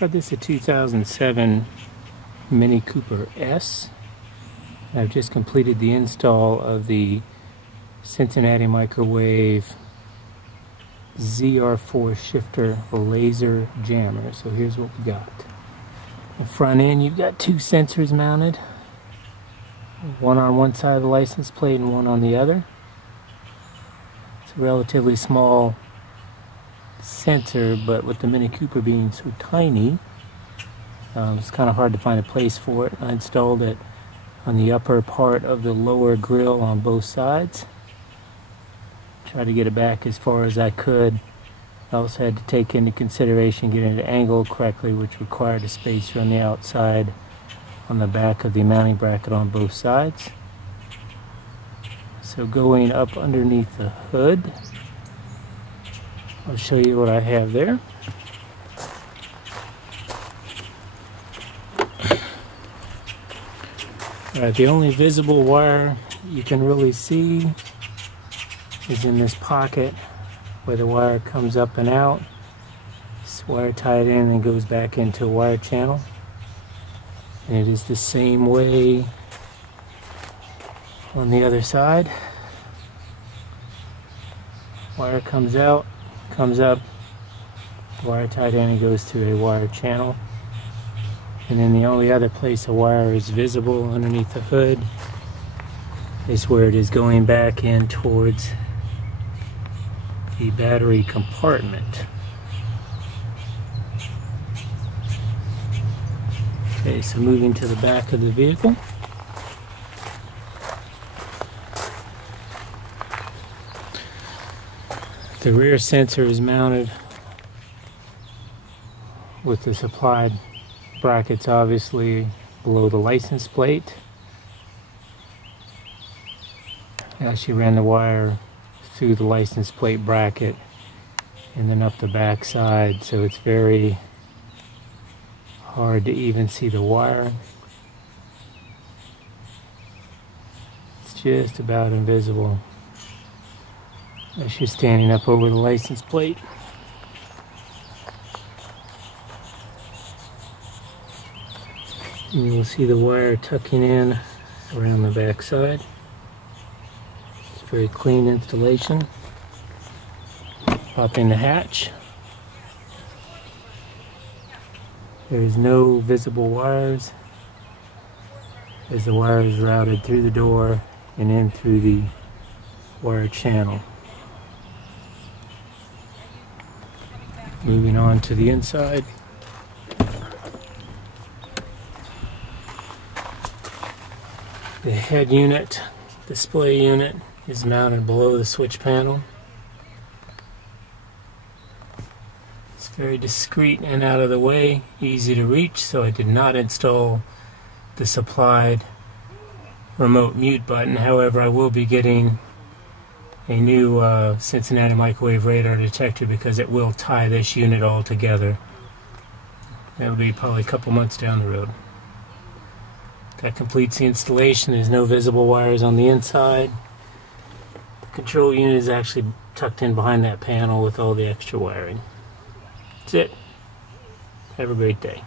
This is a 2007 Mini Cooper S. I've just completed the install of the Cincinnati Microwave ZR4 shifter laser jammer. So here's what we got. The front end, you've got two sensors mounted, one on one side of the license plate and one on the other. It's a relatively small sensor, but with the Mini Cooper being so tiny, it's kind of hard to find a place for it. I installed it on the upper part of the lower grill on both sides. Tried to get it back as far as I could. I also had to take into consideration getting it angled correctly, which required a spacer on the outside on the back of the mounting bracket on both sides. So going up underneath the hood, I'll show you what I have there. Alright, the only visible wire you can really see is in this pocket where the wire comes up and out. This wire tied in and goes back into a wire channel. And it is the same way on the other side. Wire comes out, comes up, wire tied in and goes to a wire channel. And then the only other place a wire is visible underneath the hood is where it is going back in towards the battery compartment. Okay, so moving to the back of the vehicle. The rear sensor is mounted with the supplied brackets obviously below the license plate. I actually ran the wire through the license plate bracket and then up the back side, so it's very hard to even see the wire. It's just about invisible as you're standing up over the license plate. And you'll see the wire tucking in around the back side. It's a very clean installation. Popping the hatch. There is no visible wires as the wire is routed through the door and in through the wire channel. Moving on to the inside. The head unit, display unit, is mounted below the switch panel. It's very discreet and out of the way, easy to reach, so I did not install the supplied remote mute button. However, I will be getting a new Cincinnati Microwave radar detector because it will tie this unit all together. That'll be probably a couple months down the road. That completes the installation. There's no visible wires on the inside. The control unit is actually tucked in behind that panel with all the extra wiring. That's it. Have a great day.